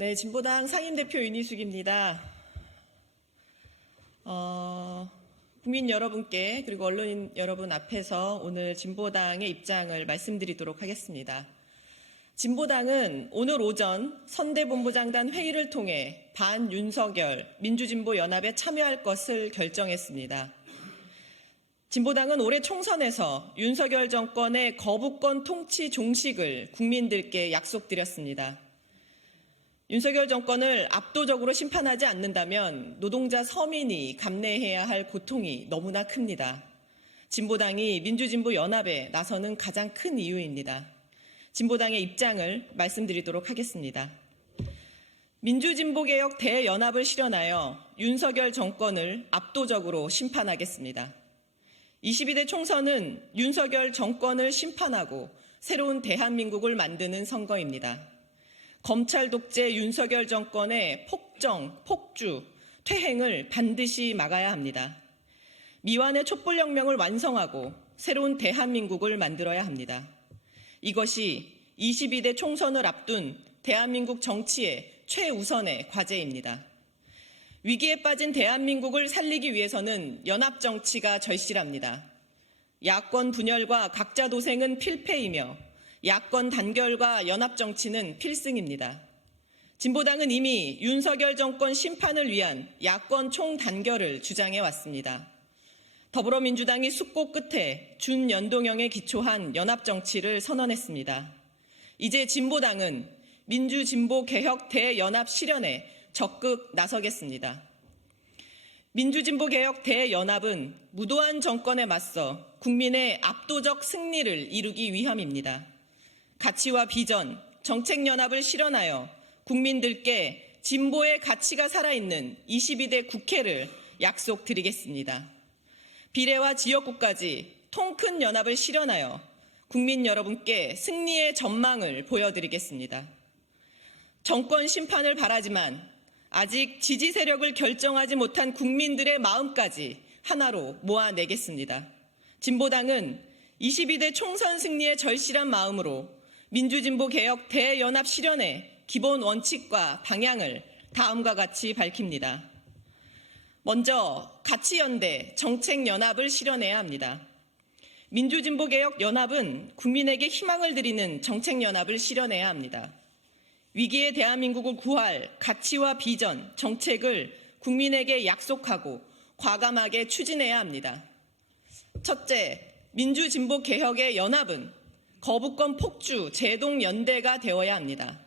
네, 진보당 상임대표 윤희숙입니다. 국민 여러분께 그리고 언론인 여러분 앞에서 오늘 진보당의 입장을 말씀드리도록 하겠습니다. 진보당은 오늘 오전 선대본부장단 회의를 통해 반윤석열 민주진보연합에 참여할 것을 결정했습니다. 진보당은 올해 총선에서 윤석열 정권의 거부권 통치 종식을 국민들께 약속드렸습니다. 윤석열 정권을 압도적으로 심판하지 않는다면 노동자 서민이 감내해야 할 고통이 너무나 큽니다. 진보당이 민주진보연합에 나서는 가장 큰 이유입니다. 진보당의 입장을 말씀드리도록 하겠습니다. 민주진보개혁 대연합을 실현하여 윤석열 정권을 압도적으로 심판하겠습니다. 22대 총선은 윤석열 정권을 심판하고 새로운 대한민국을 만드는 선거입니다. 검찰 독재 윤석열 정권의 폭정, 폭주, 퇴행을 반드시 막아야 합니다. 미완의 촛불혁명을 완성하고 새로운 대한민국을 만들어야 합니다. 이것이 22대 총선을 앞둔 대한민국 정치의 최우선의 과제입니다. 위기에 빠진 대한민국을 살리기 위해서는 연합정치가 절실합니다. 야권 분열과 각자 도생은 필패이며 야권 단결과 연합정치는 필승입니다. 진보당은 이미 윤석열 정권 심판을 위한 야권 총단결을 주장해왔습니다. 더불어민주당이 숙고 끝에 준연동형에 기초한 연합정치를 선언했습니다. 이제 진보당은 민주진보개혁 대연합 실현에 적극 나서겠습니다. 민주진보개혁 대연합은 무도한 정권에 맞서 국민의 압도적 승리를 이루기 위함입니다. 가치와 비전, 정책연합을 실현하여 국민들께 진보의 가치가 살아있는 22대 국회를 약속드리겠습니다. 비례와 지역구까지 통큰 연합을 실현하여 국민 여러분께 승리의 전망을 보여드리겠습니다. 정권 심판을 바라지만 아직 지지 세력을 결정하지 못한 국민들의 마음까지 하나로 모아내겠습니다. 진보당은 22대 총선 승리의 절실한 마음으로 민주진보개혁 대연합 실현의 기본 원칙과 방향을 다음과 같이 밝힙니다. 먼저 가치연대, 정책연합을 실현해야 합니다. 민주진보개혁연합은 국민에게 희망을 드리는 정책연합을 실현해야 합니다. 위기의 대한민국을 구할 가치와 비전, 정책을 국민에게 약속하고 과감하게 추진해야 합니다. 첫째, 민주진보개혁의 연합은 거부권 폭주, 제동연대가 되어야 합니다.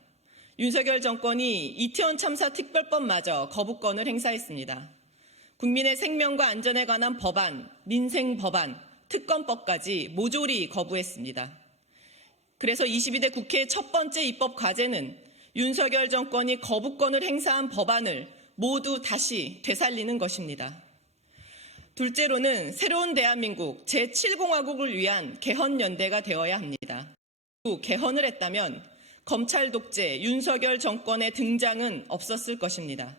윤석열 정권이 이태원 참사 특별법마저 거부권을 행사했습니다. 국민의 생명과 안전에 관한 법안, 민생법안, 특검법까지 모조리 거부했습니다. 그래서 22대 국회의 첫 번째 입법 과제는 윤석열 정권이 거부권을 행사한 법안을 모두 다시 되살리는 것입니다. 둘째로는 새로운 대한민국 제7공화국을 위한 개헌연대가 되어야 합니다. 개헌을 했다면 검찰 독재 윤석열 정권의 등장은 없었을 것입니다.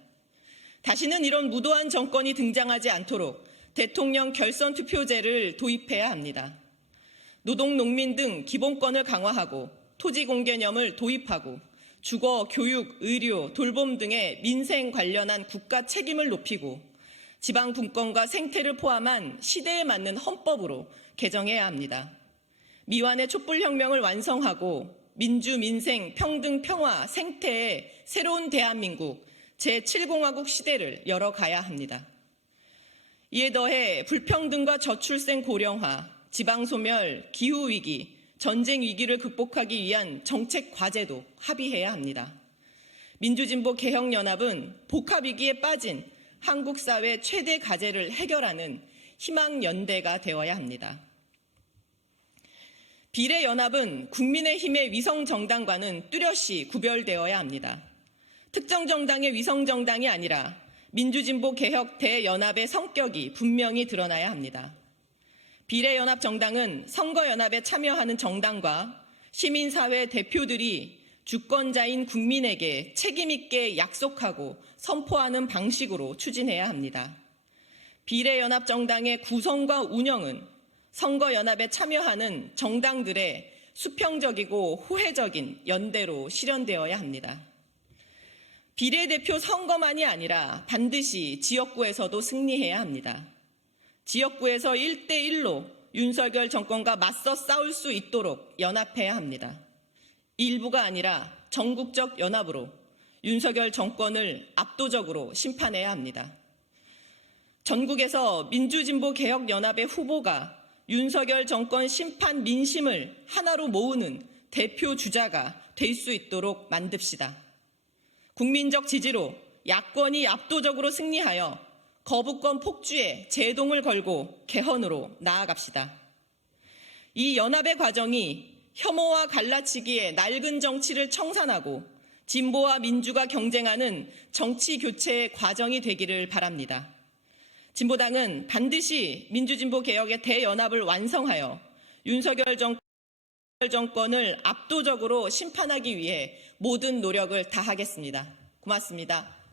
다시는 이런 무도한 정권이 등장하지 않도록 대통령 결선 투표제를 도입해야 합니다. 노동, 농민 등 기본권을 강화하고 토지 공개념을 도입하고 주거, 교육, 의료, 돌봄 등의 민생 관련한 국가 책임을 높이고 지방 분권과 생태를 포함한 시대에 맞는 헌법으로 개정해야 합니다. 미완의 촛불혁명을 완성하고 민주, 민생, 평등, 평화, 생태의 새로운 대한민국 제7공화국 시대를 열어가야 합니다. 이에 더해 불평등과 저출생 고령화, 지방소멸, 기후위기, 전쟁 위기를 극복하기 위한 정책 과제도 합의해야 합니다. 민주진보개혁연합은 복합위기에 빠진 한국 사회 최대 과제를 해결하는 희망연대가 되어야 합니다. 비례연합은 국민의힘의 위성정당과는 뚜렷이 구별되어야 합니다. 특정 정당의 위성정당이 아니라 민주진보개혁 대연합의 성격이 분명히 드러나야 합니다. 비례연합정당은 선거연합에 참여하는 정당과 시민사회 대표들이 주권자인 국민에게 책임있게 약속하고 선포하는 방식으로 추진해야 합니다. 비례연합정당의 구성과 운영은 선거연합에 참여하는 정당들의 수평적이고 호혜적인 연대로 실현되어야 합니다. 비례대표 선거만이 아니라 반드시 지역구에서도 승리해야 합니다. 지역구에서 1대1로 윤석열 정권과 맞서 싸울 수 있도록 연합해야 합니다. 일부가 아니라 전국적 연합으로 윤석열 정권을 압도적으로 심판해야 합니다. 전국에서 민주진보개혁연합의 후보가 윤석열 정권 심판 민심을 하나로 모으는 대표 주자가 될 수 있도록 만듭시다. 국민적 지지로 야권이 압도적으로 승리하여 거부권 폭주에 제동을 걸고 개헌으로 나아갑시다. 이 연합의 과정이 혐오와 갈라치기의 낡은 정치를 청산하고 진보와 민주가 경쟁하는 정치 교체의 과정이 되기를 바랍니다. 진보당은 반드시 민주진보개혁의 대연합을 완성하여 윤석열 정권을 압도적으로 심판하기 위해 모든 노력을 다하겠습니다. 고맙습니다.